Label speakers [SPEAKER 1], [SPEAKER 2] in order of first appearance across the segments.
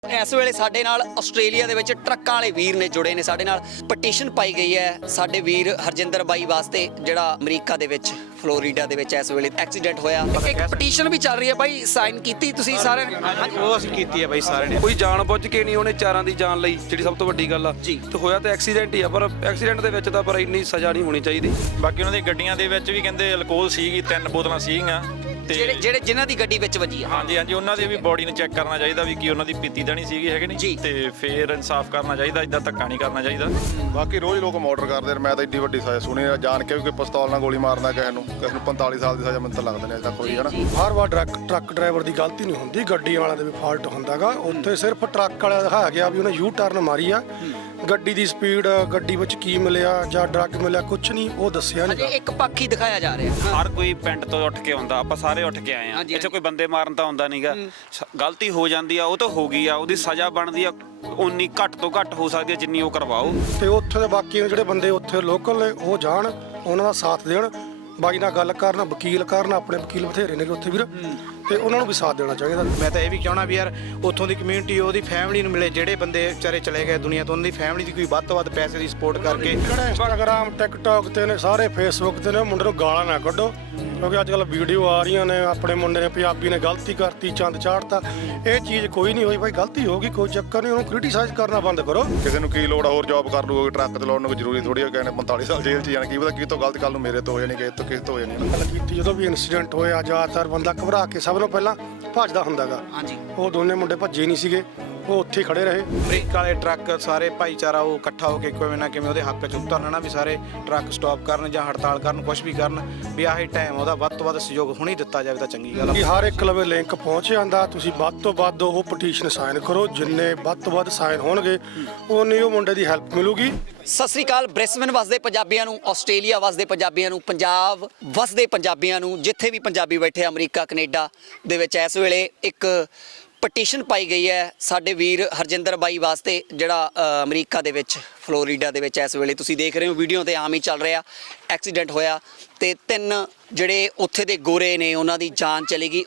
[SPEAKER 1] ਇਸ ਵੇਲੇ ਸਾਡੇ ਨਾਲ ਆਸਟ੍ਰੇਲੀਆ ਦੇ ਵਿੱਚ ਟਰੱਕਾਂ ਵਾਲੇ ਵੀਰ ਨੇ ਜੁੜੇ ਨੇ ਸਾਡੇ ਨਾਲ। ਪਟੀਸ਼ਨ ਪਾਈ ਗਈ ਹੈ ਸਾਡੇ ਵੀਰ ਹਰਜਿੰਦਰ ਬਾਈ ਵਾਸਤੇ, ਜਿਹੜਾ ਅਮਰੀਕਾ ਦੇ ਵਿੱਚ ਫਲੋਰੀਡਾ ਦੇ ਵਿੱਚ ਇਸ ਵੇਲੇ ਐਕਸੀਡੈਂਟ ਹੋਇਆ। ਇੱਕ ਪਟੀਸ਼ਨ ਵੀ ਚੱਲ ਰਹੀ ਹੈ ਬਾਈ, ਸਾਈਨ ਕੀਤੀ ਤੁਸੀਂ ਸਾਰਿਆਂ ਨੇ?
[SPEAKER 2] ਉਹ ਅਸੀਂ ਕੀਤੀ ਹੈ ਬਾਈ ਸਾਰਿਆਂ ਨੇ।
[SPEAKER 3] ਕੋਈ ਜਾਣ ਬੁੱਝ ਕੇ ਨਹੀਂ, ਉਹਨੇ ਚਾਰਾਂ ਦੀ ਜਾਨ ਲਈ, ਜਿਹੜੀ ਸਭ ਤੋਂ ਵੱਡੀ ਗੱਲ ਆ।
[SPEAKER 1] ਜੀ।
[SPEAKER 3] ਤੇ ਹੋਇਆ ਤਾਂ ਐਕਸੀਡੈਂਟ ਹੀ ਆ, ਪਰ ਐਕਸੀਡੈਂਟ ਦੇ ਵਿੱਚ ਤਾਂ ਪਰ ਇੰਨੀ ਸਜ਼ਾ ਨਹੀਂ ਹੋਣੀ ਚਾਹੀਦੀ।
[SPEAKER 2] ਬਾਕੀ ਉਹਨਾਂ ਦੀ ਗੱਡੀਆਂ ਦੇ ਵਿੱਚ ਵੀ ਕਹਿੰਦੇ ਅਲਕੋਹਲ ਸੀਗੀ, 3 ਬੋਤਲਾਂ ਸੀਗੀਆਂ
[SPEAKER 1] ਜਿਹੜੇ ਜਿਨ੍ਹਾਂ ਦੀ ਗੱਡੀ ਵਿੱਚ ਵੱਜੀ ਆ।
[SPEAKER 2] ਹਾਂਜੀ ਹਾਂਜੀ, ਉਹਨਾਂ ਦੀ ਵੀ ਬੋਡੀ ਨੂੰ ਚੈੱਕ ਕਰਨਾ ਚਾਹੀਦਾ ਵੀ ਕੀ ਉਹਨਾਂ ਦੀ ਪੀਤੀ ਤਾਂ ਨਹੀਂ ਸੀਗੀ, ਹੈਗੇ ਨਹੀਂ, ਤੇ ਫੇਰ ਇਨਸਾਫ ਕਰਨਾ ਚਾਹੀਦਾ, ਇਦਾਂ ਧੱਕਾ ਨਹੀਂ ਕਰਨਾ ਚਾਹੀਦਾ।
[SPEAKER 4] ਬਾਕੀ ਰੋਜ਼ ਲੋਕ ਮਰਡਰ ਕਰਦੇ ਨੇ, ਮੈਂ ਤਾਂ ਏਡੀ ਵੱਡੀ ਸਜ਼ਾ ਸੁਣੀ ਆ, ਜਾਣ ਕੇ ਵੀ ਕੋਈ ਪਿਸਤੌਲ ਨਾਲ ਗੋਲੀ ਮਾਰਦਾ ਕਿਸੇ ਨੂੰ 45 ਸਾਲ ਦੀ ਸਜ਼ਾ ਮੈਨੂੰ ਤਾਂ ਲੱਗਦਾ ਨਹੀਂ ਅਜੇ ਤੱਕ ਹੋਈ ਹੈ ਨਾ।
[SPEAKER 5] ਹਰ ਵਾਰ ਟਰੱਕ ਡਰਾਈਵਰ ਦੀ ਗਲਤੀ ਨਹੀਂ ਹੁੰਦੀ, ਗੱਡੀ ਵਾਲਿਆਂ ਦਾ ਵੀ ਫਾਲਟ ਹੁੰਦਾਗਾ। ਉੱਥੇ ਸਿਰਫ ਟਰੱਕ ਵਾਲਿਆ ਦਿਖਾਇਆ ਗਿਆ ਵੀ ਉਹਨੇ ਯੂ ਟਰਨ ਮਾਰੀ ਆ, ਗੱਡੀ ਦੀ ਸਪੀਡ, ਗੱਡੀ ਵਿੱਚ ਕੀ ਮਿਲਿਆ ਜਾਂ ਡਰੱਗ ਮਿਲਿਆ, ਕੁਝ ਨਹੀਂ ਉਹ ਦੱਸਿਆ
[SPEAKER 1] ਅਜੇ
[SPEAKER 5] ਨਹੀਂ।
[SPEAKER 1] ਇੱਕ ਪੱਖ ਹੀ ਦਿਖਾਇਆ ਜਾ ਰਿਹਾ।
[SPEAKER 6] ਹਰ ਕੋਈ ਪਿੰਡ ਤੋਂ ਉੱਠ ਕੇ ਆਉਂਦਾ, ਆਪਾਂ ਸਾਰੇ ਉੱਠ ਕੇ ਆਏ ਆ। ਇੱਥੇ ਕੋਈ ਬੰਦੇ ਮਾਰਨ ਤਾਂ ਆਉਂਦਾ ਨਹੀਂਗਾ। ਗਲਤੀ ਹੋ ਜਾਂਦੀ ਆ, ਉਹ ਤਾਂ ਹੋ ਗਈ ਆ, ਉਹਦੀ ਸਜ਼ਾ ਬਣਦੀ ਆ, ਉਨੀ ਘੱਟ ਤੋਂ ਘੱਟ ਹੋ ਸਕਦੀ ਆ ਜਿੰਨੀ ਉਹ ਕਰਵਾਓ।
[SPEAKER 5] ਤੇ ਉੱਥੇ ਦੇ ਬਾਕੀ ਜਿਹੜੇ ਬੰਦੇ ਉੱਥੇ ਲੋਕਲ ਨੇ ਉਹ ਜਾਣ, ਉਹਨਾਂ ਦਾ ਸਾਥ ਦੇਣ, ਬਾਈ ਨਾਲ ਗੱਲ ਕਰਨ, ਵਕੀਲ ਕਰਨ, ਆਪਣੇ ਵਕੀਲ ਬਥੇਰੇ ਨੇ ਉੱਥੇ ਵੀਰ, ਤੇ ਉਹਨਾਂ ਨੂੰ ਵੀ ਸਾਥ ਦੇਣਾ ਚਾਹੀਦਾ।
[SPEAKER 7] ਮੈਂ ਤਾਂ ਇਹ ਵੀ ਚਾਹਣਾ ਵੀ ਯਾਰ ਉੱਥੋਂ ਦੀ ਕਮਿਊਨਿਟੀ, ਉਹਦੀ ਫੈਮਿਲੀ ਨੂੰ ਮਿਲੇ, ਜਿਹੜੇ ਬੰਦੇ ਵਿਚਾਰੇ ਚਲੇ ਗਏ ਦੁਨੀਆ ਤੋਂ, ਉਹਨਾਂ ਦੀ ਫੈਮਿਲੀ ਦੀ ਕੋਈ ਵੱਧ ਤੋਂ ਵੱਧ ਪੈਸੇ ਦੀ ਸਪੋਰਟ ਕਰਕੇ।
[SPEAKER 5] ਜਿਹੜਾ ਇੰਸਟਾਗ੍ਰਾਮ, ਟਿਕਟੌਕ ਤੇ ਨੇ, ਸਾਰੇ ਫੇਸਬੁੱਕ ਤੇ ਨੇ, ਮੁੰਡੇ ਨੂੰ ਗਾਲਾਂ ਨਾ ਕੱਢੋ, ਕਿਉਂਕਿ ਅੱਜ ਕੱਲ੍ਹ ਵੀਡੀਓ ਆ ਰਹੀਆਂ ਨੇ, ਆਪਣੇ ਮੁੰਡੇ ਨੇ ਪੰਜਾਬੀ ਨੇ ਗਲਤੀ ਕਰਤੀ, ਚੰਦ ਚਾੜਤਾ। ਇਹ ਚੀਜ਼ ਕੋਈ ਨਹੀਂ ਹੋਈ ਭਾਈ, ਗਲਤੀ ਹੋ ਗਈ, ਕੋਈ ਚੱਕਰ ਨਹੀਂ, ਉਹਨੂੰ ਕ੍ਰਿਟੀਸਾਈਜ਼ ਕਰਨਾ ਬੰਦ ਕਰੋ।
[SPEAKER 4] ਕਿਸੇ ਨੂੰ ਕੀ ਲੋੜ ਆ, ਹੋਰ ਜੌਬ ਕਰ ਲੂਗਾ, ਟਰੱਕ ਚਲਾਉਣ ਨੂੰ ਕੋਈ ਜ਼ਰੂਰੀ ਥੋੜੀ ਹੈ। ਕਹਿੰਦੇ 45 ਸਾਲ ਜੇਲ੍ਹ 'ਚ ਜਾਣਾ, ਕੀ ਪਤਾ ਕੀ ਤੋਂ ਗਲਤ ਕੱਲ ਨੂੰ ਮੇਰੇ ਤੋਂ ਹੋ ਜਾਣੀ, ਕਿਸੇ ਤੋਂ ਹੋ ਜਾਣੀ।
[SPEAKER 5] ਗੱਲ ਕੀਤੀ ਜਦੋਂ ਵੀ ਇਨਸੀਡੈਂਟ ਹੋਇਆ, ਜ਼ਿਆਦਾਤਰ ਬੰਦਾ ਘਬਰਾ ਕੇ ਸਭ ਨੂੰ ਪਹਿਲਾਂ ਭੱਜਦਾ ਹੁੰਦਾਗਾ।
[SPEAKER 1] ਹਾਂਜੀ।
[SPEAKER 5] ਉਹ ਦੋਨੇ ਮੁੰਡੇ ਭੱਜੇ ਨਹੀਂ ਸੀਗੇ, ਉਹ ਉੱਥੇ ਹੀ ਖੜੇ ਰਹੇ।
[SPEAKER 7] ਅਮਰੀਕਾ ਵਾਲੇ ਟਰੱਕ ਸਾਰੇ ਭਾਈਚਾਰਾ ਉਹ ਇਕੱਠਾ ਹੋ ਕੇ ਕਿਵੇਂ ਨਾ ਕਿਵੇਂ ਉਹਦੇ ਹੱਕ 'ਚ ਉਤਰਨ ਨਾ, ਵੀ ਸਾਰੇ ਟਰੱਕ ਸਟਾਪ ਕਰਨ ਜਾਂ ਹੜਤਾਲ ਕਰਨ, ਕੁਝ ਵੀ ਕਰਨ, ਵੀ ਆਹੀ ਟਾਈਮ ਉਹਦਾ ਵੱਧ ਤੋਂ ਵੱਧ ਸਹਿਯੋਗ ਹੁਣੀ ਦਿੱਤਾ ਜਾਵੇ ਤਾਂ ਚੰਗੀ ਗੱਲ ਆ।
[SPEAKER 5] ਕਿ ਹਰ ਇੱਕ ਲਵੇ ਲਿੰਕ ਪਹੁੰਚ ਜਾਂਦਾ, ਤੁਸੀਂ ਵੱਧ ਤੋਂ ਵੱਧ ਉਹ ਪਟੀਸ਼ਨ ਸਾਈਨ ਕਰੋ, ਜਿੰਨੇ ਵੱਧ ਤੋਂ ਵੱਧ ਸਾਈਨ ਹੋਣਗੇ ਉਨੀ ਉਹ ਮੁੰਡੇ ਦੀ ਹੈਲਪ ਮਿਲੂਗੀ।
[SPEAKER 1] ਸਤਿ ਸ੍ਰੀ ਅਕਾਲ। ਬ੍ਰਿਸਬਨ ਵਸਦੇ ਪੰਜਾਬੀਆਂ ਨੂੰ, ਆਸਟ੍ਰੇਲੀਆ ਵਸਦੇ ਪੰਜਾਬੀਆਂ ਨੂੰ, ਪੰਜਾਬ ਵਸਦੇ ਪੰਜਾਬੀਆਂ ਨੂੰ, ਜਿੱਥੇ ਵੀ ਪੰਜਾਬੀ ਬੈਠੇ, ਅਮਰੀਕਾ, ਕੈਨੇਡਾ ਦੇ ਵਿੱਚ ਇਸ ਵੇਲੇ ਇੱਕ ਪਟੀਸ਼ਨ ਪਾਈ ਗਈ ਹੈ ਸਾਡੇ ਵੀਰ ਹਰਜਿੰਦਰ ਬਾਈ ਵਾਸਤੇ, ਜਿਹੜਾ ਅਮਰੀਕਾ ਦੇ ਵਿੱਚ ਫਲੋਰੀਡਾ ਦੇ ਵਿੱਚ ਇਸ ਵੇਲੇ ਤੁਸੀਂ ਦੇਖ ਰਹੇ ਹੋ ਵੀਡੀਓ ਤੇ ਆਮ ਹੀ ਚੱਲ ਰਿਹਾ। ਐਕਸੀਡੈਂਟ ਹੋਇਆ ਤੇ 3 ਜਿਹੜੇ ਉੱਥੇ ਦੇ ਗੋਰੇ ਨੇ, ਉਹਨਾਂ ਦੀ ਜਾਨ ਚਲੀ ਗਈ।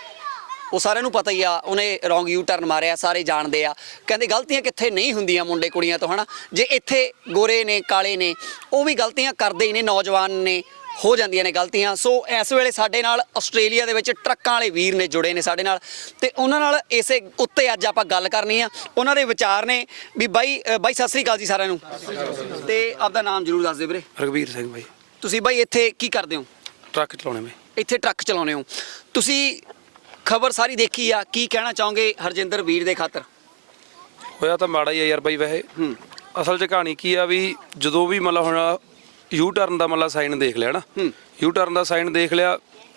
[SPEAKER 1] ਉਹ ਸਾਰਿਆਂ ਨੂੰ ਪਤਾ ਹੀ ਆ, ਉਹਨੇ ਰੋਂਗ ਯੂ ਟਰਨ ਮਾਰਿਆ, ਸਾਰੇ ਜਾਣਦੇ ਆ। ਕਹਿੰਦੇ ਗਲਤੀਆਂ ਕਿੱਥੇ ਨਹੀਂ ਹੁੰਦੀਆਂ ਮੁੰਡੇ ਕੁੜੀਆਂ ਤੋਂ, ਹਨਾ। ਜੇ ਇੱਥੇ ਗੋਰੇ ਨੇ, ਕਾਲੇ ਨੇ, ਉਹ ਵੀ ਗਲਤੀਆਂ ਕਰਦੇ ਹੀ ਨੇ, ਨੌਜਵਾਨ ਨੇ, ਹੋ ਜਾਂਦੀਆਂ ਨੇ ਗਲਤੀਆਂ। ਸੋ ਇਸ ਵੇਲੇ ਸਾਡੇ ਨਾਲ ਆਸਟ੍ਰੇਲੀਆ ਦੇ ਵਿੱਚ ਟਰੱਕਾਂ ਵਾਲੇ ਵੀਰ ਨੇ ਜੁੜੇ ਨੇ ਸਾਡੇ ਨਾਲ, ਤੇ ਉਹਨਾਂ ਨਾਲ ਇਸੇ ਉੱਤੇ ਅੱਜ ਆਪਾਂ ਗੱਲ ਕਰਨੀ ਆ। ਉਹਨਾਂ ਦੇ ਵਿਚਾਰ ਨੇ ਵੀ ਬਾਈ ਸਤਿ ਸ੍ਰੀ ਅਕਾਲ ਜੀ ਸਾਰਿਆਂ ਨੂੰ, ਤੇ ਆਪਦਾ ਨਾਮ ਜ਼ਰੂਰ ਦੱਸ ਦਿਓ ਵੀਰੇ।
[SPEAKER 3] ਰਘਬੀਰ ਸਿੰਘ ਬਾਈ।
[SPEAKER 1] ਤੁਸੀਂ ਬਾਈ ਇੱਥੇ ਕੀ ਕਰਦੇ ਹੋ?
[SPEAKER 3] ਟਰੱਕ ਚਲਾਉਣੇ ਬਾਈ।
[SPEAKER 1] ਇੱਥੇ ਟਰੱਕ ਚਲਾਉਂਦੇ ਹੋ ਤੁਸੀਂ? ਖਬਰ ਸਾਰੀ ਦੇਖੀ ਆ, ਕੀ ਕਹਿਣਾ ਚਾਹੋਗੇ ਹਰਜਿੰਦਰ ਵੀਰ ਦੇ ਖਾਤਰ?
[SPEAKER 3] ਹੋਇਆ ਤਾਂ ਮਾੜਾ ਹੀ ਆ ਯਾਰ ਬਾਈ। ਵੈਸੇ ਅਸਲ 'ਚ ਕਹਾਣੀ ਕੀ ਆ ਵੀ ਜਦੋਂ ਵੀ ਮਤਲਬ ਹੁਣ ਯੂ ਟਰਨ ਦਾ ਮਤਲਬ ਸਾਈਨ ਦੇਖ ਲਿਆ ਨਾ, ਯੂ ਟਰਨ ਦਾ ਸਾਈਨ ਦੇਖ ਲਿਆ,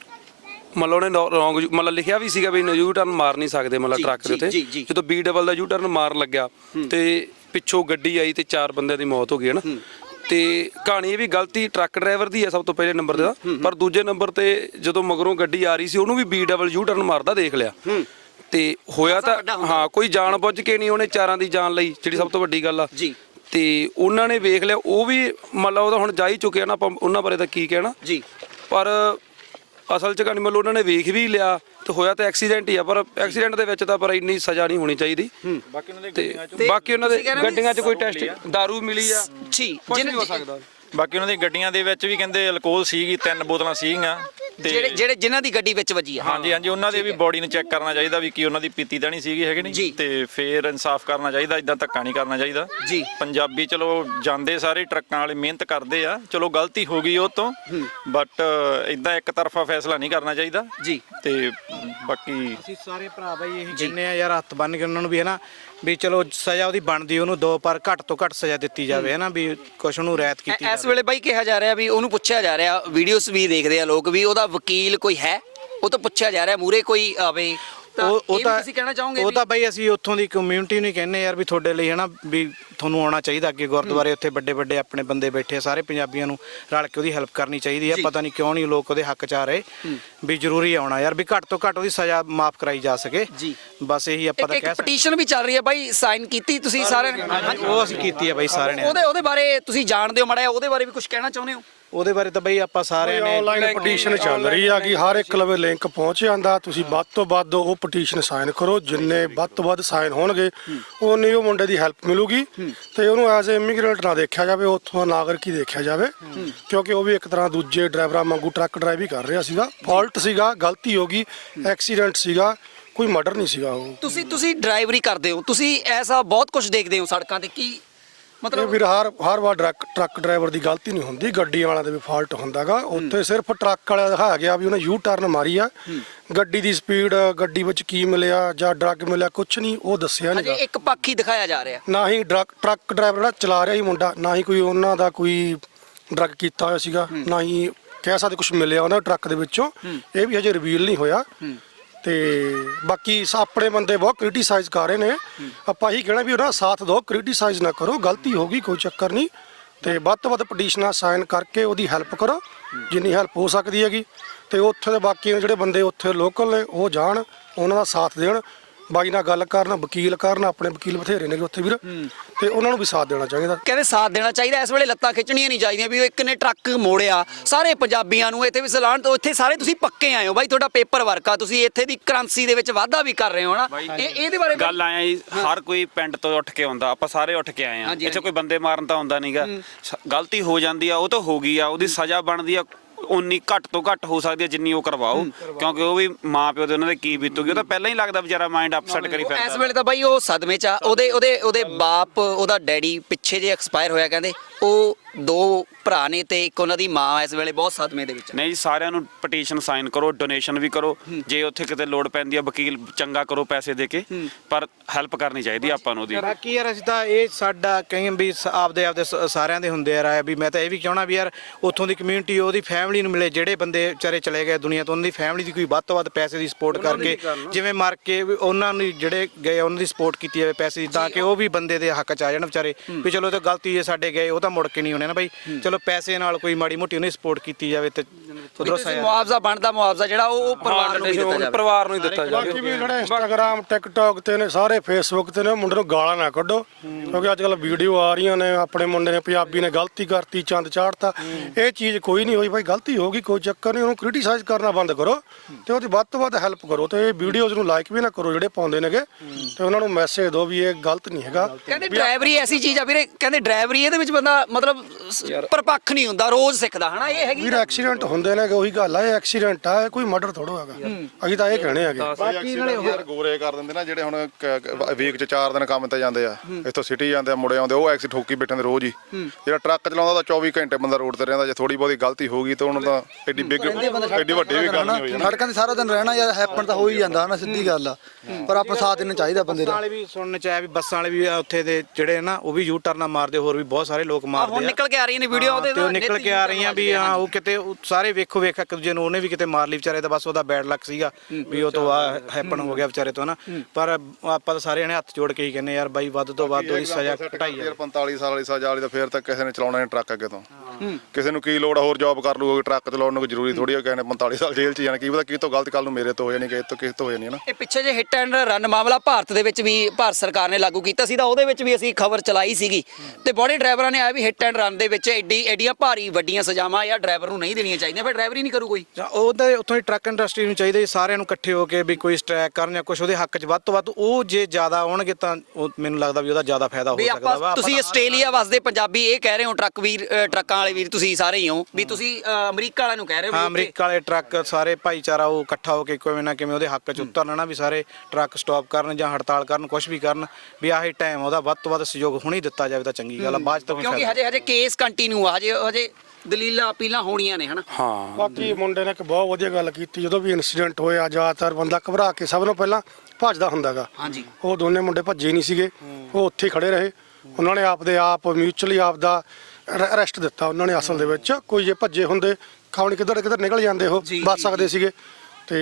[SPEAKER 3] ਮਤਲਬ ਉਹਨੇ ਰੌਂਗ ਮਤਲਬ ਲਿਖਿਆ ਵੀ ਸੀਗਾ ਵੀ ਯੂ ਟਰਨ ਮਾਰ ਨਹੀਂ ਸਕਦੇ ਮਤਲਬ ਟਰੱਕ ਦੇ ਉੱਤੇ। ਜਦੋਂ B ਡਬਲ ਦਾ ਯੂ ਟਰਨ ਮਾਰਨ ਲੱਗਿਆ ਤੇ ਪਿੱਛੋਂ ਗੱਡੀ ਆਈ ਤੇ 4 ਬੰਦਿਆਂ ਦੀ ਮੌਤ ਹੋ ਗਈ ਹੈ ਨਾ। ਤੇ ਕਹਾਣੀ ਇਹ ਵੀ ਗਲਤੀ ਟਰੱਕ ਡਰਾਈਵਰ ਦੀ ਹੈ ਸਭ ਤੋਂ ਪਹਿਲੇ ਨੰਬਰ ਤੇ, ਪਰ ਦੂਜੇ ਨੰਬਰ ਤੇ ਜਦੋਂ ਮਗਰੋਂ ਗੱਡੀ ਆ ਰਹੀ ਸੀ ਉਹਨੂੰ ਵੀ B ਡਬਲ ਯੂ ਟਰਨ ਮਾਰਦਾ ਦੇਖ ਲਿਆ। ਤੇ ਹੋਇਆ ਤਾਂ ਹਾਂ, ਕੋਈ ਜਾਣ ਬੁੱਝ ਕੇ ਨਹੀਂ, ਉਹਨੇ ਚਾਰਾਂ ਦੀ ਜਾਨ ਲਈ, ਜਿਹੜੀ ਸਭ ਤੋਂ ਵੱਡੀ ਗੱਲ ਆ। ਤੇ ਉਹਨਾਂ ਨੇ ਵੇਖ ਲਿਆ, ਉਹ ਵੀ ਮਤਲਬ ਉਹਦਾ ਹੁਣ ਜਾ ਹੀ ਚੁੱਕਿਆ ਨਾ, ਆਪਾਂ ਉਹਨਾਂ ਬਾਰੇ ਤਾਂ ਕੀ ਕਹਿਣਾ ਜੀ। ਪਰ ਅਸਲ 'ਚ ਕਹਾਣੀ ਮਤਲਬ ਉਹਨਾਂ ਨੇ ਵੇਖ ਵੀ ਲਿਆ ਤੇ ਹੋਇਆ ਤਾਂ ਐਕਸੀਡੈਂਟ ਹੀ ਆ, ਪਰ ਐਕਸੀਡੈਂਟ ਦੇ ਵਿੱਚ ਤਾਂ ਪਰ ਇੰਨੀ ਸਜ਼ਾ ਨਹੀਂ ਹੋਣੀ ਚਾਹੀਦੀ। ਬਾਕੀ ਉਹਨਾਂ ਦੇ ਗੱਡੀਆਂ 'ਚ ਕੋਈ ਟੈਸਟ ਦਾਰੂ ਮਿਲੀ ਆ, ਕੁਝ ਨਹੀਂ ਹੋ ਸਕਦਾ।
[SPEAKER 2] ਬਾਕੀ ਉਹਨਾਂ ਦੀ ਗੱਡੀਆਂ ਦੇ ਵਿੱਚ ਵੀ ਕਹਿੰਦੇ ਅਲਕੋਹਲ ਸੀਗੀ, 3 ਬੋਤਲਾਂ ਸੀਗੀਆਂ
[SPEAKER 1] ਜਿਹੜੇ ਜਿਨ੍ਹਾਂ ਦੀ ਗੱਡੀ ਵਿੱਚ ਵੱਜੀ ਆ।
[SPEAKER 2] ਹਾਂਜੀ ਹਾਂਜੀ, ਉਹਨਾਂ ਦੀ ਵੀ ਬੋਡੀ ਨੂੰ ਚੈੱਕ ਕਰਨਾ ਚਾਹੀਦਾ ਵੀ ਕੀ ਉਹਨਾਂ ਦੀ ਪੀਤੀ ਤਾਂ ਨਹੀਂ ਸੀਗੀ, ਹੈਗੇ ਨਹੀਂ, ਤੇ ਫੇਰ ਇਨਸਾਫ ਕਰਨਾ ਚਾਹੀਦਾ, ਇਦਾਂ ਧੱਕਾ ਨਹੀਂ ਕਰਨਾ ਚਾਹੀਦਾ ਜੀ। ਪੰਜਾਬੀ ਚਲੋ ਜਾਂਦੇ ਸਾਰੇ ਟਰੱਕਾਂ ਵਾਲੇ, ਮਿਹਨਤ ਕਰਦੇ ਆ, ਚਲੋ ਗਲਤੀ ਹੋ ਗਈ ਉਹ ਤੋਂ, ਬਟ ਇਦਾਂ ਇੱਕ ਤਰਫਾ ਫੈਸਲਾ ਨਹੀਂ ਕਰਨਾ ਚਾਹੀਦਾ ਜੀ। ਤੇ ਬਾਕੀ
[SPEAKER 7] ਅਸੀਂ ਸਾਰੇ ਭਰਾ ਬਾਈ ਇਹੀ ਕਹਿੰਦੇ ਆ ਯਾਰ, ਹੱਥ ਬੰਨ੍ਹ ਕੇ ਉਹਨਾਂ ਨੂੰ ਵੀ ਹੈ ਨਾ, ਵੀ ਚਲੋ ਸਜ਼ਾ ਉਹਦੀ ਬਣਦੀ, ਉਹਨੂੰ 2 ਪਰ ਘੱਟ ਤੋਂ ਘੱਟ ਸਜ਼ਾ ਦਿੱਤੀ ਜਾਵੇ, ਹੈ ਨਾ, ਵੀ ਕੁਛ ਉਹਨੂੰ ਰਿਆਇਤ ਕੀਤੀ ਜਾਵੇ।
[SPEAKER 1] ਇਸ ਵੇਲੇ ਬਾਈ ਕਿਹਾ ਜਾ ਰਿਹਾ ਵੀ ਉਹਨੂੰ ਪੁੱਛਿਆ ਜਾ ਰਿਹਾ, ਵੀਡੀਓਜ਼ ਵੀ ਦੇਖਦੇ ਆ ਲੋਕ, ਵੀ ਉਹਦਾ ਵਕੀਲ ਕੋਈ ਹੈ, ਉਹ ਤਾਂ ਪੁੱਛਿਆ ਜਾ ਰਿਹਾ ਮੂਰੇ ਕੋਈ ਆਵੇ।
[SPEAKER 7] ਉਹ ਤਾਂ
[SPEAKER 1] ਤੁਸੀਂ ਕਹਿਣਾ ਚਾਹੋਗੇ?
[SPEAKER 7] ਉਹ ਤਾਂ ਬਾਈ ਅਸੀਂ ਉੱਥੋਂ ਦੀ ਕਮਿਊਨਿਟੀ ਨੂੰ ਕਹਿੰਦੇ ਯਾਰ ਵੀ ਤੁਹਾਡੇ ਲਈ ਹੈ ਨਾ, ਵੀ ਤੁਹਾਨੂੰ ਆਉਣਾ ਚਾਹੀਦਾ ਅੱਗੇ ਗੁਰਦੁਆਰੇ, ਉੱਥੇ ਵੱਡੇ ਵੱਡੇ ਆਪਣੇ ਬੰਦੇ ਬੈਠੇ ਆ, ਸਾਰੇ ਪੰਜਾਬੀਆਂ ਨੂੰ ਰਲ ਕੇ ਉਹਦੀ ਹੈਲਪ ਕਰਨੀ ਚਾਹੀਦੀ ਆ। ਪਤਾ ਨਹੀਂ ਕਿਉਂ ਨਹੀਂ ਲੋਕ ਉਹਦੇ ਹੱਕ 'ਚ ਆ ਰਹੇ, ਵੀ ਜ਼ਰੂਰੀ ਆਉਣਾ ਯਾਰ, ਵੀ ਘੱਟ ਤੋਂ ਘੱਟ ਉਹਦੀ ਸਜ਼ਾ ਮਾਫ ਕਰਾਈ ਜਾ ਸਕੇ। ਬਸ ਇਹੀ ਆਪਾਂ ਤਾਂ ਕਹਿ ਸਕਦੇ।
[SPEAKER 1] ਪਟੀਸ਼ਨ ਵੀ ਚੱਲ ਰਹੀ ਹੈ ਬਾਈ, ਸਾਈਨ ਕੀਤੀ ਤੁਸੀਂ ਸਾਰਿਆਂ ਨੇ?
[SPEAKER 7] ਉਹ ਅਸੀਂ ਕੀਤੀ ਹੈ ਬਾਈ ਸਾਰਿਆਂ ਨੇ।
[SPEAKER 1] ਉਹਦੇ ਬਾਰੇ ਤੁਸੀਂ ਜਾਣਦੇ ਹੋ ਮਾੜਾ, ਉਹਦੇ ਬਾਰੇ ਵੀ ਕੁਝ ਕਹਿਣਾ ਚਾਹੁੰਦੇ ਹੋ?
[SPEAKER 7] ਉਹਦੇ ਬਾਰੇ ਤਾਂ ਬਈ ਆਪਾਂ ਸਾਰਿਆਂ ਨੇ
[SPEAKER 5] ਆਨਲਾਈਨ ਪਟੀਸ਼ਨ ਚੱਲ ਰਹੀ ਆ ਕਿ ਹਰ ਇੱਕ ਲਵੇ ਲਿੰਕ ਪਹੁੰਚ ਜਾਂਦਾ, ਤੁਸੀਂ ਵੱਧ ਤੋਂ ਵੱਧ ਉਹ ਪਟੀਸ਼ਨ ਸਾਈਨ ਕਰੋ। ਜਿੰਨੇ ਵੱਧ ਤੋਂ ਵੱਧ ਸਾਈਨ ਹੋਣਗੇ ਉਨੀ ਉਹ ਮੁੰਡੇ ਦੀ ਹੈਲਪ ਮਿਲੂਗੀ ਤੇ ਉਹਨੂੰ ਐਜ਼ ਅ ਇਮੀਗ੍ਰੈਂਟ ਨਾ ਦੇਖਿਆ ਜਾਵੇ, ਉੱਥੋਂ ਨਾਗਰਿਕ ਹੀ ਦੇਖਿਆ ਜਾਵੇ, ਕਿਉਂਕਿ ਉਹ ਵੀ ਇੱਕ ਤਰ੍ਹਾਂ ਦੂਜੇ ਡਰਾਈਵਰਾਂ ਵਾਂਗੂ ਟਰੱਕ ਡਰਾਈਵ ਹੀ ਕਰ ਰਿਹਾ ਸੀਗਾ। ਫਾਲਟ ਸੀਗਾ, ਗਲਤੀ ਹੋ ਗਈ, ਐਕਸੀਡੈਂਟ ਸੀਗਾ, ਕੋਈ ਮਰਡਰ ਨਹੀਂ ਸੀਗਾ ਉਹ।
[SPEAKER 1] ਤੁਸੀਂ ਡਰਾਈਵਰੀ ਕਰਦੇ ਹੋ, ਤੁਸੀਂ ਐਸਾ ਬਹੁਤ ਕੁਝ ਦੇਖਦੇ ਹੋ ਸੜਕਾਂ ਤੇ, ਕੀ
[SPEAKER 5] ਇਹ
[SPEAKER 1] ਮਤਲਬ
[SPEAKER 5] ਵੀਰ ਹਰ ਵਾਰ ਟਰੱਕ ਡਰਾਈਵਰ ਦੀ ਗਲਤੀ ਨਹੀਂ ਹੁੰਦੀ, ਗੱਡੀ ਵਾਲਿਆਂ ਦਾ ਵੀ ਫਾਲਟ ਹੁੰਦਾਗਾ। ਉੱਥੇ ਸਿਰਫ ਟਰੱਕ ਵਾਲਿਆ ਦਿਖਾਇਆ ਗਿਆ ਵੀ ਉਹਨੇ ਯੂ ਟਰਨ ਮਾਰੀ ਆ, ਗੱਡੀ ਦੀ ਸਪੀਡ, ਗੱਡੀ ਵਿੱਚ ਕੀ ਮਿਲਿਆ ਜਾਂ ਡਰੱਗ ਮਿਲਿਆ, ਕੁਝ ਨਹੀਂ ਉਹ ਦੱਸਿਆ
[SPEAKER 1] ਅਜੇ
[SPEAKER 5] ਨਹੀਂ।
[SPEAKER 1] ਇੱਕ ਪੱਖ ਹੀ ਦਿਖਾਇਆ ਜਾ ਰਿਹਾ।
[SPEAKER 5] ਨਾ ਹੀ ਟਰੱਕ ਡਰਾਈਵਰ ਜਿਹੜਾ ਚਲਾ ਰਿਹਾ ਸੀ ਮੁੰਡਾ, ਨਾ ਹੀ ਕੋਈ ਉਹਨਾਂ ਦਾ ਕੋਈ ਡਰੱਗ ਕੀਤਾ ਹੋਇਆ ਸੀਗਾ, ਨਾ ਹੀ ਕਹਿ ਸਕਦੇ ਕੁਝ ਮਿਲਿਆ ਉਹਨਾਂ ਟਰੱਕ ਦੇ ਵਿੱਚੋਂ, ਇਹ ਵੀ ਹਜੇ ਰਿਵੀਲ ਨਹੀਂ ਹੋਇਆ। ਤੇ ਬਾਕੀ ਆਪਣੇ ਬੰਦੇ ਬਹੁਤ ਕ੍ਰਿਟੀਸਾਈਜ਼ ਕਰ ਰਹੇ ਨੇ, ਆਪਾਂ ਇਹੀ ਕਹਿਣਾ ਵੀ ਉਹਨਾਂ ਦਾ ਸਾਥ ਦਿਓ, ਕ੍ਰਿਟੀਸਾਈਜ਼ ਨਾ ਕਰੋ। ਗਲਤੀ ਹੋ ਗਈ, ਕੋਈ ਚੱਕਰ ਨਹੀਂ, ਤੇ ਵੱਧ ਤੋਂ ਵੱਧ ਪਟੀਸ਼ਨਾਂ ਸਾਈਨ ਕਰਕੇ ਉਹਦੀ ਹੈਲਪ ਕਰੋ ਜਿੰਨੀ ਹੈਲਪ ਹੋ ਸਕਦੀ ਹੈਗੀ। ਤੇ ਉੱਥੇ ਦੇ ਬਾਕੀ ਜਿਹੜੇ ਬੰਦੇ ਉੱਥੇ ਲੋਕਲ ਨੇ ਉਹ ਜਾਣ, ਉਹਨਾਂ ਦਾ ਸਾਥ ਦੇਣ, ਬਾਈ ਨਾਲ ਗੱਲ ਕਰਨ, ਵਕੀਲ ਕਰਨ, ਆਪਣੇ ਵਕੀਲ ਬਥੇਰੇ ਨੇ ਉੱਥੇ ਵੀਰ, ਤੇ ਉਹਨਾਂ ਨੂੰ ਵੀ ਸਾਥ ਦੇਣਾ ਚਾਹੀਦਾ।
[SPEAKER 1] ਕਹਿੰਦੇ ਸਾਥ ਦੇਣਾ ਚਾਹੀਦਾ, ਇਸ ਵੇਲੇ ਲੱਤਾਂ ਖਿੱਚਣੀਆਂ ਨਹੀਂ ਚਾਹੀਦੀਆਂ ਵੀ ਉਹ ਇੱਕ ਨੇ ਟਰੱਕ ਮੋੜਿਆ ਸਾਰੇ ਪੰਜਾਬੀਆਂ ਨੂੰ ਇੱਥੇ ਵੀ ਸਲਾਣ ਤੋਂ, ਇੱਥੇ ਸਾਰੇ ਤੁਸੀਂ ਪੱਕੇ ਆਏ ਹੋ ਬਾਈ, ਤੁਹਾਡਾ ਪੇਪਰ ਵਰਕ ਆ, ਤੁਸੀਂ ਇੱਥੇ ਦੀ ਕਰੰਸੀ ਦੇ ਵਿੱਚ ਵਾਧਾ ਵੀ ਕਰ ਰਹੇ ਹੋ ਨਾ। ਇਹਦੇ ਬਾਰੇ
[SPEAKER 6] ਗੱਲ ਆਇਆ ਜੀ, ਹਰ ਕੋਈ ਪਿੰਡ ਤੋਂ ਉੱਠ ਕੇ ਆਉਂਦਾ, ਆਪਾਂ ਸਾਰੇ ਉੱਠ ਕੇ ਆਏ ਆ। ਇੱਥੇ ਕੋਈ ਬੰਦੇ ਮਾਰਨ ਤਾਂ ਆਉਂਦਾ ਨਹੀਂਗਾ, ਗਲਤੀ ਹੋ ਜਾਂਦੀ ਆ ਉਹ ਤਾਂ ਹੋ ਗਈ ਆ, ਉਹਦੀ ਸਜ਼ਾ ਬਣਦੀ ਆ ਉਨੀ ਘੱਟ ਤੋਂ ਘੱਟ ਹੋ ਸਕਦੀ ਹੈ ਜਿੰਨੀ ਉਹ ਕਰਵਾਓ, ਕਿਉਂਕਿ ਉਹ ਵੀ ਮਾਂ ਪਿਓ ਦੇ ਉਹਨਾਂ ਦੇ ਕੀ ਬੀਤੂਗੀ, ਉਹ ਤਾਂ ਪਹਿਲਾਂ ਹੀ ਲੱਗਦਾ ਵਿਚਾਰਾ ਮਾਈਂਡ ਅਪਸੈਟ ਕਰੀ ਫਿਰਦਾ।
[SPEAKER 1] ਇਸ ਵੇਲੇ ਤਾਂ ਬਾਈ ਉਹ ਸਦਮੇ ਚ ਆ, ਉਹਦੇ ਬਾਪ, ਉਹਦਾ ਡੈਡੀ ਪਿੱਛੇ ਜੇ ਐਕਸਪਾਇਰ ਹੋਇਆ, ਕਹਿੰਦੇ ਉਹ ਦੋ ਭਰਾ ਨੇ ਤੇ ਇੱਕ ਉਹਨਾਂ ਦੀ ਮਾਂ ਇਸ ਵੇਲੇ ਬਹੁਤ ਸਦਮੇ ਦੇ ਵਿੱਚ।
[SPEAKER 6] ਨਹੀਂ ਜੀ, ਸਾਰਿਆਂ ਨੂੰ ਪਟੀਸ਼ਨ ਸਾਈਨ ਕਰੋ, ਡੋਨੇਸ਼ਨ ਵੀ ਕਰੋ, ਜੇ ਉੱਥੇ ਕਿਤੇ ਲੋੜ ਪੈਂਦੀ ਆ ਵਕੀਲ ਚੰਗਾ ਕਰੋ ਪੈਸੇ ਦੇ ਕੇ, ਪਰ ਹੈਲਪ ਕਰਨੀ ਚਾਹੀਦੀ ਆਪਾਂ ਨੂੰ ਉਹਦੀ।
[SPEAKER 7] ਬਾਕੀ ਯਾਰ ਅਸੀਂ ਤਾਂ ਇਹ ਸਾਡਾ ਕਈ ਵੀ ਆਪਦੇ ਸਾਰਿਆਂ ਦੇ ਹੁੰਦੇ ਆ ਰਾਏ ਵੀ, ਮੈਂ ਤਾਂ ਇਹ ਵੀ ਚਾਹਣਾ ਵੀ ਯਾਰ ਉੱਥੋਂ ਦੀ ਕਮਿਊਨਿਟੀ ਉਹਦੀ ਫੈਮਿਲੀ ਨੂੰ ਮਿਲੇ, ਜਿਹੜੇ ਬੰਦੇ ਵਿਚਾਰੇ ਚਲੇ ਗਏ ਦੁਨੀਆ ਤੋਂ, ਉਹਨਾਂ ਦੀ ਫੈਮਿਲੀ ਦੀ ਕੋਈ ਵੱਧ ਤੋਂ ਵੱਧ ਪੈਸੇ ਦੀ ਸਪੋਰਟ ਕਰਕੇ, ਜਿਵੇਂ ਮਰ ਕੇ ਉਹਨਾਂ ਨੂੰ ਜਿਹੜੇ ਗਏ ਉਹਨਾਂ ਦੀ ਸਪੋਰਟ ਕੀਤੀ ਜਾਵੇ ਪੈਸੇ ਦੀ, ਤਾਂ ਕਿ ਉਹ ਵੀ ਬੰਦੇ ਦੇ ਹੱਕ ਚ ਆ ਜਾਣ ਵਿਚਾਰੇ ਵੀ ਚਲੋ ਤੇ ਗਲਤੀ ਜੇ ਸਾਡੇ ਗਏ ਉਹ ਤਾਂ ਮੁੜ ਕੇ ਨਹੀਂ ਹੋਣੇ ਨਾ ਬਾਈ, ਚਲੋ ਪੈਸੇ ਨਾਲ ਕੋਈ ਮਾੜੀ ਮੋਟੀ ਉਹਨੇ ਸਪੋਰਟ ਕੀਤੀ ਜਾਵੇ ਤੇ ਉਧਰੋਂ
[SPEAKER 1] ਮੁਆਵਜ਼ਾ ਬਣਦਾ, ਮੁਆਵਜ਼ਾ ਜਿਹੜਾ ਉਹ ਪਰਿਵਾਰ ਨੂੰ ਦਿੱਤਾ ਜਾਵੇ,
[SPEAKER 3] ਪਰਿਵਾਰ ਨੂੰ ਹੀ ਦਿੱਤਾ ਜਾਵੇ।
[SPEAKER 5] ਬਾਕੀ ਵੀ ਜਿਹੜੇ ਇੰਸਟਾਗ੍ਰਾਮ, ਟਿਕਟੌਕ ਤੇ ਨੇ, ਸਾਰੇ ਫੇਸਬੁੱਕ ਤੇ ਨੇ, ਮੁੰਡੇ ਨੂੰ ਗਾਲਾਂ ਨਾ ਕੱਢੋ, ਕਿਉਂਕਿ ਅੱਜ ਕੱਲ ਵੀਡੀਓ ਆ ਰਹੀਆਂ ਨੇ, ਆਪਣੇ ਮੁੰਡੇ ਨੇ ਪੰਜਾਬੀ ਨੇ ਗਲਤੀ ਕਰਤੀ, ਚੰਦ ਚਾੜਤਾ, ਇਹ ਚੀਜ਼ ਕੋਈ ਨਹੀਂ ਹੋਈ ਭਾਈ, ਗਲਤੀ ਹੋ ਗਈ, ਕੋਈ ਚੱਕਰ ਨਹੀਂ, ਉਹਨੂੰ ਕ੍ਰਿਟੀਸਾਈਜ਼ ਕਰਨਾ ਬੰਦ ਕਰੋ ਤੇ ਉਹਦੀ ਵੱਧ ਤੋਂ ਵੱਧ ਹੈਲਪ ਕਰੋ, ਤੇ ਇਹ ਵੀਡੀਓਜ਼ ਨੂੰ ਲਾਈਕ ਵੀ ਨਾ ਕਰੋ ਜਿਹੜੇ ਪਾਉਂਦੇ ਨੇਗੇ, ਤੇ ਉਹਨਾਂ ਨੂੰ ਮੈਸੇਜ ਦਿਓ ਵੀ ਇਹ ਗਲਤ ਨਹੀਂ ਹੈਗਾ।
[SPEAKER 1] ਕਹਿੰਦੇ ਡਰਾਈਵਰੀ ਐਸੀ ਚੀਜ਼ ਆ ਵੀਰੇ, ਕਹਿੰਦੇ ਡਰਾਈਵਰੀ ਇਹਦੇ ਵਿੱਚ ਬੰਦਾ ਮਤਲਬ ਪਰਪੱਖ ਨਹੀਂ ਹੁੰਦਾ, ਰੋਜ਼ ਸਿੱਖਦਾ ਹਨਾ, ਇਹ ਹੈਗੀ
[SPEAKER 5] ਵੀਰ ਐਕਸੀਡੈਂਟ ਹੁੰਦੇ ਨੇ, ਉਹੀ ਗੱਲ ਆ, ਇਹ ਐਕਸੀਡੈਂਟ ਆ, ਕੋਈ ਮਰਡਰ ਥੋੜੋ ਹੈਗਾ, ਅਸੀਂ ਤਾਂ ਇਹ ਕਹਿਣੇ ਹੈਗੇ।
[SPEAKER 4] ਬਾਕੀ ਯਾਰ ਗੋਰੇ ਕਰ ਦਿੰਦੇ ਨਾ, ਜਿਹੜੇ ਹੁਣ ਵੀਕ ਚ 4 ਦਿਨ ਕੰਮ ਤੇ ਜਾਂਦੇ ਆ, ਇੱਥੋਂ ਸਿਟੀ ਜਾਂਦੇ ਆ, ਮੁੜੇ ਆਉਂਦੇ, ਉਹ ਐਕਸੀ ਠੋਕੀ ਬੈਠੇ ਨੇ ਰੋਜ਼ ਹੀ। ਜਿਹੜਾ ਟਰੱਕ ਚਲਾਉਂਦਾ ਤਾਂ 24 ਘੰਟੇ ਬੰਦਾ ਰੋਡ ਤੇ ਰਹਿੰਦਾ, ਜੇ ਥੋੜੀ ਬਹੁਤੀ ਗਲਤੀ ਹੋ ਗਈ ਤਾਂ ਉਹਨੂੰ ਤਾਂ ਐਡੀ ਵੱਡੀ ਵੀ ਗੱਲ ਨਹੀਂ ਹੋਈ।
[SPEAKER 8] ਸੜਕਾਂ ਤੇ ਸਾਰਾ ਦਿਨ ਰਹਿਣਾ ਯਾਰ, ਹੈਪਨ ਤਾਂ ਹੋ ਹੀ ਜਾਂਦਾ ਨਾ, ਸਿੱਧੀ ਗੱਲ ਆ, ਪਰ ਆਪਾਂ ਸਾਥ ਦੇਣਾ ਚਾਹੀਦਾ ਬੰਦੇ ਦਾ।
[SPEAKER 7] ਵਾਲੇ ਵੀ ਸੁਣਨ ਚ ਆਇਆ ਵੀ ਬੱਸਾਂ ਵਾਲੇ ਵੀ ਉੱਥੇ ਦੇ ਜਿਹੜੇ ਨਾ ਉਹ ਵੀ ਯੂ ਟਰਨਾਂ ਮਾਰਦੇ, ਹੋਰ ਵੀ ਬਹੁਤ ਸਾਰੇ ਲੋਕ ਮਾਰਦੇ ਆ।
[SPEAKER 1] ਹੁਣ ਨਿਕਲ ਕੇ ਆ ਰਹੀਆਂ ਨੇ ਵੀਡੀਓ ਉਹਦੇ,
[SPEAKER 7] ਤੇ ਉਹ ਨਿਕਲ ਕੇ ਆ ਰਹੀਆਂ ਵੀ ਹਾਂ, ਉਹ ਕਿਤੇ ਸਾਰੇ ਵੇਖੋ ਇੱਕ ਦੂਜੇ ਨੂੰ, ਉਹਨੇ ਵੀ ਕਿਤੇ ਮਾਰ ਲਈ ਵਿਚਾਰੇ ਦਾ, ਬਸ ਉਹਦਾ ਬੈਡ ਲੱਕ ਸੀਗਾ ਵੀ ਉਹ ਤੋਂ ਆ ਹੈਪਨ ਹੋ ਗਿਆ ਵਿਚਾਰੇ ਤੋਂ ਨਾ, ਪਰ ਆਪਾਂ ਤਾਂ ਸਾਰੇ ਜਣੇ ਹੱਥ ਜੋੜ ਕੇ ਹੀ ਕਹਿੰਦੇ ਯਾਰ ਬਾਈ ਵੱਧ ਤੋਂ ਵੱਧ ਉਹਦੀ ਸਜ਼ਾ ਘਟਾਈ ਆ।
[SPEAKER 4] 45 ਸਾਲ ਵਾਲੀ ਸਜ਼ਾ ਵਾਲੀ ਤਾਂ ਫੇਰ ਤਾਂ ਕਿਸੇ ਨੇ ਚਲਾਉਣਾ ਨਹੀਂ ਟਰੱਕ ਅੱਗੇ ਤੋਂ, ਕਿਸੇ ਨੂੰ ਕੀ ਲੋੜ ਹੋਰ ਜੌਬ ਕਰ ਲੂਗਾ, ਟਰੱਕ ਚਲਾਉਣ ਨੂੰ ਕੋਈ ਜ਼ਰੂਰੀ ਥੋੜੀ ਆ, ਕਿਸੇ ਨੇ 45 ਸਾਲ ਜੇਲ੍ਹ 'ਚ ਜਾਣਾ, ਕੀ ਪਤਾ ਕੀ ਤੋਂ ਗਲਤ ਕੱਲ ਨੂੰ ਮੇਰੇ ਤੋਂ ਹੋ ਜਾਣੀ, ਕਿਸੇ ਤੋਂ ਹੋ ਜਾਣੀ ਹੈ ਨਾ।
[SPEAKER 1] ਇਹ ਪਿੱਛੇ ਜੇ ਹਿੱਟ ਐਂਡ ਰਨ ਮਾਮਲਾ ਭਾਰਤ ਦੇ ਵਿੱਚ ਵੀ ਭਾਰਤ ਸਰਕਾਰ ਨੇ ਲਾਗੂ ਕੀਤਾ ਸੀ, ਤਾਂ ਉਹਦੇ ਵਿੱਚ ਵੀ ਅਸੀਂ ਖਬਰ ਚਲਾਈ ਸੀਗੀ, ਤੇ ਬੜੇ ਡਰਾਈਵਰਾਂ ਨੇ ਆਇਆ ਵੀ ਹਿੱਟ ਐਂਡ ਰਨ ਦੇ ਵਿੱਚ ਐਡੀਆਂ ਭਾਰੀ ਵੱਡੀਆਂ ਸਜ਼ਾਵਾਂ ਜਾਂ ਡਰਾਈਵਰ ਨੂੰ ਨਹੀਂ ਦੇਣੀਆਂ ਚਾਹੀਦੀਆਂ, ਫਿਰ ਡਰਾਈਵਰ ਹੀ ਨਹੀਂ ਕਰੂ ਕੋਈ।
[SPEAKER 7] ਉਹਦਾ ਉੱਥੋਂ ਦੀ ਟਰੱਕ ਇੰਡਸਟਰੀ ਨੂੰ ਚਾਹੀਦਾ ਸਾਰਿਆਂ ਨੂੰ ਇਕੱਠੇ ਹੋ ਕੇ ਵੀ ਕੋਈ ਸਟ੍ਰਾਈਕ ਕਰਨ ਜਾਂ ਕੁਝ ਉਹਦੇ ਹੱਕ 'ਚ ਵੱਧ ਤੋਂ ਵੱਧ, ਉਹ ਜੇ ਜ਼ਿਆਦਾ ਆਉਣਗੇ ਤਾਂ ਉਹ ਮੈਨੂੰ ਲੱਗਦਾ ਵੀ ਉਹਦਾ ਜ਼ਿਆਦਾ ਫਾਇਦਾ ਹੋ ਸਕਦਾ ਵਾ।
[SPEAKER 1] ਤੁਸੀਂ ਆਸਟ੍ਰੇਲੀਆ ਵਸਦੇ ਪੰਜਾਬੀ ਇਹ ਕਹਿ ਰਹੇ ਹੋ, ਟਰੱਕਾਂ ਵਾਲੇ ਵੀਰ ਤੁਸੀਂ ਸਾਰੇ ਹੀ ਹੋ ਵੀ, ਤੁਸੀਂ ਅਮਰੀਕਾ ਵਾਲਿਆਂ ਨੂੰ ਕਹਿ ਰਹੇ ਹੋ?
[SPEAKER 7] ਹਾਂ, ਅਮਰੀਕਾ ਵਾਲੇ ਟਰੱਕ ਸਾਰੇ ਭਾਈਚਾਰਾ ਉਹ ਇਕੱਠਾ ਹੋ ਕੇ ਕਿਵੇਂ ਨਾ ਕਿਵੇਂ ਉਹਦੇ ਹੱਕ 'ਚ ਉਤਰਨ ਨਾ, ਵੀ ਸਾਰੇ ਟਰੱਕ ਸਟਾਪ ਕਰਨ ਜਾਂ ਹੜਤਾਲ ਕਰਨ, ਕੁਝ ਵੀ ਕਰਨ, ਵੀ ਆਹੀ ਟਾਈਮ ਉਹਦਾ ਵੱਧ ਤੋਂ ਵੱਧ ਸਹਿਯੋਗ ਹੁਣੇ ਦਿੱਤਾ ਜਾਵੇ ਤਾਂ ਚੰਗੀ ਗੱਲ ਆ, ਬਾਅਦ 'ਚ ਤਾਂ ਕੋਈ
[SPEAKER 1] ਕਿਉਂਕਿ ਹਜੇ ਕੇਸ ਕੰਟੀਨਿਊ ਆ, ਹਜੇ ਦਲੀਲਾਂ ਅਪੀਲਾਂ ਹੋਣੀਆਂ ਨੇ ਹਨਾ।
[SPEAKER 3] ਹਾਂ,
[SPEAKER 5] ਬਾਕੀ ਮੁੰਡੇ ਨੇ ਇੱਕ ਬਹੁਤ ਵਧੀਆ ਗੱਲ ਕੀਤੀ, ਜਦੋਂ ਵੀ ਇਨਸੀਡੈਂਟ ਹੋਇਆ ਜ਼ਿਆਦਾਤਰ ਬੰਦਾ ਘਬਰਾ ਕੇ ਸਭ ਤੋਂ ਪਹਿਲਾਂ ਭੱਜਦਾ ਹੁੰਦਾਗਾ।
[SPEAKER 1] ਹਾਂਜੀ,
[SPEAKER 5] ਉਹ ਦੋਨੇ ਮੁੰਡੇ ਭੱਜੇ ਨਹੀਂ ਸੀਗੇ, ਉਹ ਉੱਥੇ ਖੜੇ ਰਹੇ, ਉਹਨਾਂ ਨੇ ਆਪਦੇ ਆਪ ਮਿਊਚੁਅਲੀ ਆਪਦਾ ਅਰੈਸਟ ਦਿੱਤਾ ਉਹਨਾਂ ਨੇ ਅਸਲ ਦੇ ਵਿੱਚ। ਕੋਈ ਜੇ ਭੱਜੇ ਹੁੰਦੇ ਖਾਵਣੀ ਕਿੱਧਰ ਨਿਕਲ ਜਾਂਦੇ, ਉਹ ਬਚ ਸਕਦੇ ਸੀਗੇ, ਤੇ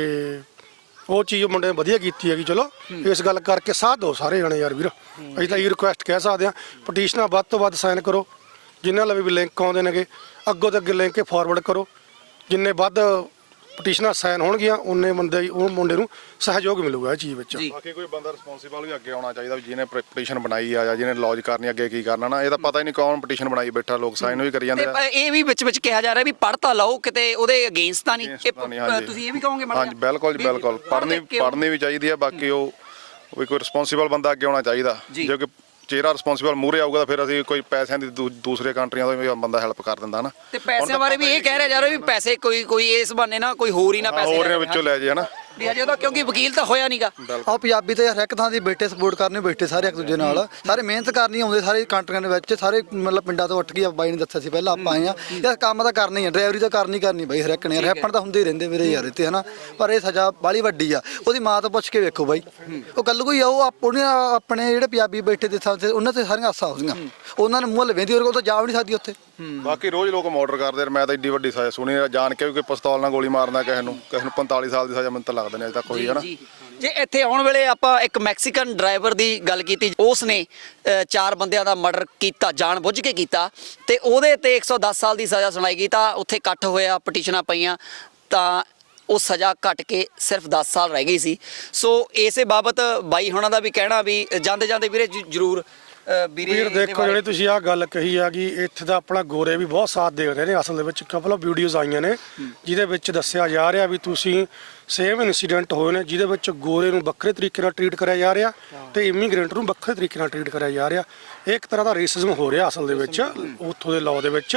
[SPEAKER 5] ਉਹ ਚੀਜ਼ ਮੁੰਡੇ ਨੇ ਵਧੀਆ ਕੀਤੀ ਹੈਗੀ। ਚਲੋ ਇਸ ਗੱਲ ਕਰਕੇ ਸਾਥ ਦਿਓ ਸਾਰੇ ਜਣੇ ਯਾਰ ਵੀਰ, ਅਸੀਂ ਤਾਂ ਇਹ ਰਿਕੁਐਸਟ ਕਹਿ ਸਕਦੇ ਹਾਂ, ਪਟੀਸ਼ਨਾਂ ਵੱਧ ਤੋਂ ਵੱਧ ਸਾਈਨ ਕਰੋ, ਜਿਨ੍ਹਾਂ ਲਵੇ ਵੀ ਲਿੰਕ ਆਉਂਦੇ ਨੇਗੇ ਅੱਗੋਂ ਤੋਂ ਅੱਗੇ ਲਿੰਕ ਫਾਰਵਰਡ ਕਰੋ, ਜਿੰਨੇ ਵੱਧ ਪਟੀਸ਼ਨਾਂ ਸਾਈਨ ਹੋਣਗੀਆਂ ਉਹਨੇ ਬੰਦੇ ਉਹ ਮੁੰਡੇ ਨੂੰ ਸਹਿਯੋਗ ਮਿਲੂਗਾ ਇਹ ਚੀਜ਼ ਵਿੱਚ।
[SPEAKER 4] ਬਾਕੀ ਕੋਈ ਬੰਦਾ ਰਿਸਪੌਂਸੀਬਲ ਵੀ ਅੱਗੇ ਆਉਣਾ ਚਾਹੀਦਾ ਵੀ ਜਿਹਨੇ ਪਟੀਸ਼ਨ ਬਣਾਈ ਆ ਜਾਂ ਜਿਹਨੇ ਲੌਜ ਕਰਨੀ ਅੱਗੇ ਕੀ ਕਰਨਾ ਨਾ, ਇਹ ਤਾਂ ਪਤਾ ਹੀ ਨਹੀਂ ਕੌਣ ਪਟੀਸ਼ਨ ਬਣਾਈ ਬੈਠਾ, ਲੋਕ ਸਾਈਨ ਵੀ ਕਰੀ ਜਾਂਦੇ ਆ।
[SPEAKER 1] ਤੇ ਇਹ ਵੀ ਵਿੱਚ ਕਿਹਾ ਜਾ ਰਿਹਾ ਵੀ ਪੜ੍ਹ ਤਾਂ ਲਓ ਕਿਤੇ ਉਹਦੇ ਅਗੇਂਸਟ ਤਾਂ ਨਹੀਂ, ਤੁਸੀਂ ਇਹ ਵੀ ਕਹੋਗੇ ਮਾੜਾ
[SPEAKER 4] ਹਾਂਜੀ ਬਿਲਕੁਲ ਜੀ ਬਿਲਕੁਲ, ਪੜ੍ਹਨੀ ਵੀ ਚਾਹੀਦੀ ਆ। ਬਾਕੀ ਉਹ ਵੀ ਕੋਈ ਰਿਸਪੌਂਸੀਬਲ ਬੰਦਾ ਅੱਗੇ ਆਉਣਾ ਚਾਹੀਦਾ, ਜੇ ਕਿ ਚਿਹਰਾ ਰਿਸਪੌਂਸੀਬਲ ਮੂਹਰੇ ਆਊਗਾ ਤਾਂ ਫਿਰ ਅਸੀਂ ਕੋਈ ਪੈਸਿਆਂ ਦੀ ਦੂਸਰੇ ਕੰਟਰੀਆਂ ਤੋਂ ਵੀ ਬੰਦਾ ਹੈਲਪ ਕਰ ਦਿੰਦਾ ਨਾ।
[SPEAKER 1] ਤੇ ਪੈਸਿਆਂ ਬਾਰੇ ਵੀ ਇਹ ਕਹਿ ਰਿਹਾ ਜਾ ਰਿਹਾ ਵੀ ਪੈਸੇ ਕੋਈ ਇਸ ਬਹਾਨੇ ਨਾ ਕੋਈ ਹੋਰ ਹੀ ਨਾ ਪੈਸੇ
[SPEAKER 4] ਹੋਰ ਵਿੱਚੋਂ ਲੈ ਜੇ ਹਨਾ।
[SPEAKER 1] ਅਜੇ ਉਹਦਾ ਕਿਉਂਕਿ ਵਕੀਲ ਤਾਂ ਹੋਇਆ ਨਹੀਂਗਾ।
[SPEAKER 8] ਆਹ ਪੰਜਾਬੀ ਤੇ ਹਰ ਇੱਕ ਥਾਂ ਦੀ ਬੈਠੇ ਸਪੋਰਟ ਕਰਨੇ ਬੈਠੇ ਸਾਰੇ ਇੱਕ ਦੂਜੇ ਨਾਲ, ਸਾਰੇ ਮਿਹਨਤ ਕਰਨੀ ਆਉਂਦੇ ਸਾਰੇ ਕੰਟਰੀਆਂ ਦੇ ਵਿੱਚ, ਸਾਰੇ ਮਤਲਬ ਪਿੰਡਾਂ ਤੋਂ ਉੱਠ ਕੇ ਬਾਈ ਨੇ ਦੱਸਿਆ ਸੀ ਪਹਿਲਾਂ ਆਪਾਂ ਆਏ ਆ ਯਾਰ ਕੰਮ ਤਾਂ ਕਰਨਾ ਹੀ ਆ, ਡਰਾਈਵਰੀ ਤਾਂ ਕਰਨੀ ਬਾਈ ਹਰ ਇੱਕ ਨੇ, ਰੈਪਣ ਤਾਂ ਹੁੰਦੇ ਹੀ ਰਹਿੰਦੇ ਵੀਰੇ ਯਾਰ ਇੱਥੇ ਹਨਾ। ਪਰ ਇਹ ਸਜ਼ਾ ਬਾਹਲੀ ਵੱਡੀ ਆ, ਉਹਦੀ ਮਾਂ ਤੋਂ ਪੁੱਛ ਕੇ ਵੇਖੋ ਬਾਈ, ਉਹ ਗੱਲ ਕੋਈ ਆ ਉਹ ਉਹਨੇ ਆਪਣੇ ਜਿਹੜੇ ਪੰਜਾਬੀ ਬੈਠੇ ਦੇ ਥਾਂ ਤੇ ਉਹਨਾਂ ਤੇ ਸਾਰੀਆਂ ਆਸਾਂ ਹੁੰਦੀਆਂ, ਉਹਨਾਂ ਨੂੰ ਮੂੰਹ ਲਵੇਂਦੀ ਉਹ ਤਾਂ ਜਾ ਵੀ ਨਹੀਂ ਸਕਦੀ ਉੱਥੇ।
[SPEAKER 4] ਬਾਕੀ ਰੋਜ਼ ਲੋਕ ਮਰਡਰ ਕਰਦੇ, ਮੈਂ ਤਾਂ ਏਡੀ ਵੱਡੀ ਸਜ਼ਾ ਸੁਣੀ ਜਾਣ ਕੇ ਵੀ ਕੋਈ ਪਿਸਤੌਲ ਨਾਲ ਗੋਲੀ ਮਾਰਦਾ ਕਿਸੇ ਨੂੰ 45 ਸਾਲ ਦੀ ਸਜ਼ਾ ਮੈਨੂੰ ਤਾਂ ਲੱਗਦਾ ਨਹੀਂ ਅਜੇ ਤੱਕ ਹੋਈ ਹੈ ਨਾ।
[SPEAKER 1] ਜੇ ਇੱਥੇ ਆਉਣ ਵੇਲੇ ਆਪਾਂ ਇੱਕ ਮੈਕਸੀਕਨ ਡਰਾਈਵਰ ਦੀ ਗੱਲ ਕੀਤੀ, ਉਸ ਨੇ 4 ਬੰਦਿਆਂ ਦਾ ਮਰਡਰ ਕੀਤਾ, ਜਾਣ ਬੁੱਝ ਕੇ ਕੀਤਾ, ਤੇ ਉਹਦੇ ਤੇ 110 ਸਾਲ ਦੀ ਸਜ਼ਾ ਸੁਣਾਈ ਗਈ। ਤਾਂ ਉੱਥੇ ਇਕੱਠ ਹੋਇਆ, ਪਟੀਸ਼ਨਾਂ ਪਈਆਂ, ਤਾਂ ਉਹ ਸਜ਼ਾ ਘਟ ਕੇ ਸਿਰਫ 10 ਸਾਲ ਰਹਿ ਗਈ ਸੀ। ਸੋ ਇਸੇ ਬਾਬਤ ਬਾਈ ਹੁਣਾਂ ਦਾ ਵੀ ਕਹਿਣਾ ਵੀ ਜਾਂਦੇ ਜਾਂਦੇ ਵੀਰੇ ਜ਼ਰੂਰ
[SPEAKER 5] ਵੀਰ ਦੇਖੋ ਜਿਹੜੇ ਤੁਸੀਂ ਆਹ ਗੱਲ ਕਹੀ ਆ ਕਿ ਇੱਥੇ ਦਾ ਆਪਣਾ ਗੋਰੇ ਵੀ ਬਹੁਤ ਸਾਥ ਦੇ ਰਹੇ ਨੇ। ਅਸਲ ਦੇ ਵਿੱਚ ਕਪਲ ਆਫ ਵੀਡੀਓਜ਼ ਆਈਆਂ ਨੇ ਜਿਹਦੇ ਵਿੱਚ ਦੱਸਿਆ ਜਾ ਰਿਹਾ ਵੀ ਤੁਸੀਂ ਸੇਮ ਇਨਸੀਡੈਂਟ ਹੋਏ ਨੇ ਜਿਹਦੇ ਵਿੱਚ ਗੋਰੇ ਨੂੰ ਵੱਖਰੇ ਤਰੀਕੇ ਨਾਲ ਟਰੀਟ ਕਰਿਆ ਜਾ ਰਿਹਾ ਤੇ ਇਮੀਗ੍ਰੈਂਟ ਨੂੰ ਵੱਖਰੇ ਤਰੀਕੇ ਨਾਲ ਟਰੀਟ ਕਰਿਆ ਜਾ ਰਿਹਾ। ਇਹ ਇੱਕ ਤਰ੍ਹਾਂ ਦਾ ਰੇਸਿਜ਼ਮ ਹੋ ਰਿਹਾ ਅਸਲ ਦੇ ਵਿੱਚ ਉੱਥੋਂ ਦੇ ਲਾਅ ਦੇ ਵਿੱਚ।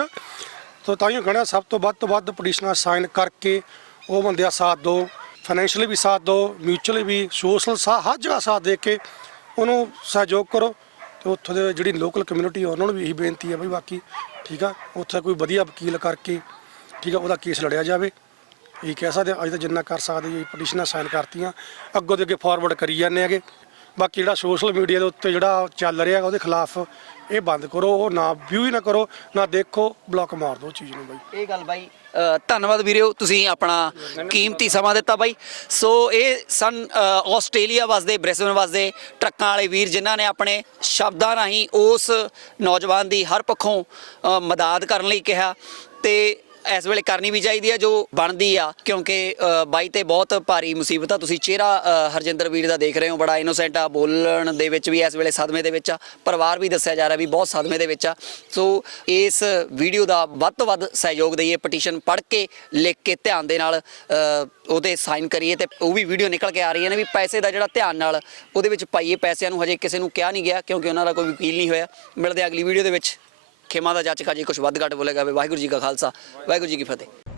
[SPEAKER 5] ਤਾਂ ਹੀ ਕਹਿਣਾ ਸਭ ਤੋਂ ਵੱਧ ਪਟੀਸ਼ਨਾਂ ਸਾਈਨ ਕਰਕੇ ਉਹ ਬੰਦਿਆਂ ਸਾਥ ਦਿਓ, ਫਾਈਨੈਂਸ਼ੀਅਲੀ ਵੀ ਸਾਥ ਦਿਓ, ਮਿਊਚੁਅਲੀ ਵੀ, ਸੋਸ਼ਲ ਹਰ ਜਗ੍ਹਾ ਸਾਥ ਦੇ ਕੇ ਉਹਨੂੰ ਸਹਿਯੋਗ ਕਰੋ। ਤੇ ਉੱਥੋਂ ਦੇ ਜਿਹੜੀ ਲੋਕਲ ਕਮਿਊਨਿਟੀ ਉਹਨਾਂ ਨੂੰ ਵੀ ਇਹੀ ਬੇਨਤੀ ਹੈ ਬਈ ਬਾਕੀ ਠੀਕ ਆ ਉੱਥੇ ਕੋਈ ਵਧੀਆ ਵਕੀਲ ਕਰਕੇ ਠੀਕ ਆ ਉਹਦਾ ਕੇਸ ਲੜਿਆ ਜਾਵੇ। ਇਹ ਕਹਿ ਸਕਦੇ ਅੱਜ ਤਾਂ ਜਿੰਨਾ ਕਰ ਸਕਦੇ ਜੀ ਪਟੀਸ਼ਨਾਂ ਸਾਈਨ ਕਰਤੀਆਂ, ਅੱਗੋਂ ਦੇ ਅੱਗੇ ਫਾਰਵਰਡ ਕਰੀ ਜਾਂਦੇ ਹੈਗੇ। ਬਾਕੀ ਜਿਹੜਾ ਸੋਸ਼ਲ ਮੀਡੀਆ ਦੇ ਉੱਤੇ ਜਿਹੜਾ ਚੱਲ ਰਿਹਾ ਉਹਦੇ ਖਿਲਾਫ ਇਹ ਬੰਦ ਕਰੋ, ਉਹ ਨਾ ਵਿਊ ਹੀ ਨਾ ਕਰੋ, ਨਾ ਦੇਖੋ, ਬਲੌਕ ਮਾਰ ਦਿਓ ਚੀਜ਼ ਨੂੰ ਬਾਈ।
[SPEAKER 1] ਇਹ ਗੱਲ ਬਾਈ ਧੰਨਵਾਦ ਵੀਰਿਓ, ਤੁਸੀਂ ਆਪਣਾ ਕੀਮਤੀ ਸਮਾਂ ਦਿੱਤਾ ਬਾਈ। ਸੋ ਇਹ ਸਨ ਆਸਟ੍ਰੇਲੀਆ ਵਸਦੇ, ਬ੍ਰਿਸਬਨ ਵਸਦੇ ਟਰੱਕਾਂ ਵਾਲੇ ਵੀਰ ਜਿਨ੍ਹਾਂ ਨੇ ਆਪਣੇ ਸ਼ਬਦਾਂ ਰਾਹੀਂ ਉਸ ਨੌਜਵਾਨ ਦੀ ਹਰ ਪੱਖੋਂ ਮਦਦ ਕਰਨ ਲਈ ਕਿਹਾ, ਤੇ ਇਸ ਵੇਲੇ ਕਰਨੀ ਵੀ ਚਾਹੀਦੀ ਹੈ ਜੋ ਬਣਦੀ ਆ, ਕਿਉਂਕਿ ਬਾਈ ਤੇ ਬਹੁਤ ਭਾਰੀ ਮੁਸੀਬਤ ਆ। ਤੁਸੀਂ ਚਿਹਰਾ ਹਰਜਿੰਦਰ ਵੀਰ ਦਾ ਦੇਖ ਰਹੇ ਹੋ, ਬੜਾ ਇਨੋਸੈਂਟ ਆ, ਬੋਲਣ ਦੇ ਵਿੱਚ ਵੀ ਇਸ ਵੇਲੇ ਸਦਮੇ ਦੇ ਵਿੱਚ ਆ, ਪਰਿਵਾਰ ਵੀ ਦੱਸਿਆ ਜਾ ਰਿਹਾ ਵੀ ਬਹੁਤ ਸਦਮੇ ਦੇ ਵਿੱਚ ਆ। ਸੋ ਇਸ ਵੀਡੀਓ ਦਾ ਵੱਧ ਤੋਂ ਵੱਧ ਸਹਿਯੋਗ ਦਈਏ, ਪਟੀਸ਼ਨ ਪੜ੍ਹ ਕੇ ਲਿਖ ਕੇ ਧਿਆਨ ਦੇ ਨਾਲ ਉਹਦੇ ਸਾਈਨ ਕਰੀਏ। ਤੇ ਉਹ ਵੀ ਵੀਡੀਓ ਨਿਕਲ ਕੇ ਆ ਰਹੀਆਂ ਨੇ ਵੀ ਪੈਸੇ ਦਾ ਜਿਹੜਾ ਧਿਆਨ ਨਾਲ ਉਹਦੇ ਵਿੱਚ ਪਾਈਏ, ਪੈਸਿਆਂ ਨੂੰ ਹਜੇ ਕਿਸੇ ਨੂੰ ਕਿਹਾ ਨਹੀਂ ਗਿਆ ਕਿਉਂਕਿ ਉਹਨਾਂ ਦਾ ਕੋਈ ਵਕੀਲ ਨਹੀਂ ਹੋਇਆ। ਮਿਲਦੇ ਅਗਲੀ ਵੀਡੀਓ ਦੇ ਵਿੱਚ। ਖੇਮਾ ਦਾ ਜੱਜ ਕਾ ਜੀ ਕੁਝ ਵੱਧ ਘੱਟ ਬੋਲੇਗਾ। ਵਾਹਿਗੁਰੂ ਜੀ ਕਾ ਖਾਲਸਾ, ਵਾਹਿਗੁਰੂ ਜੀ ਕੀ ਫਤਿਹ।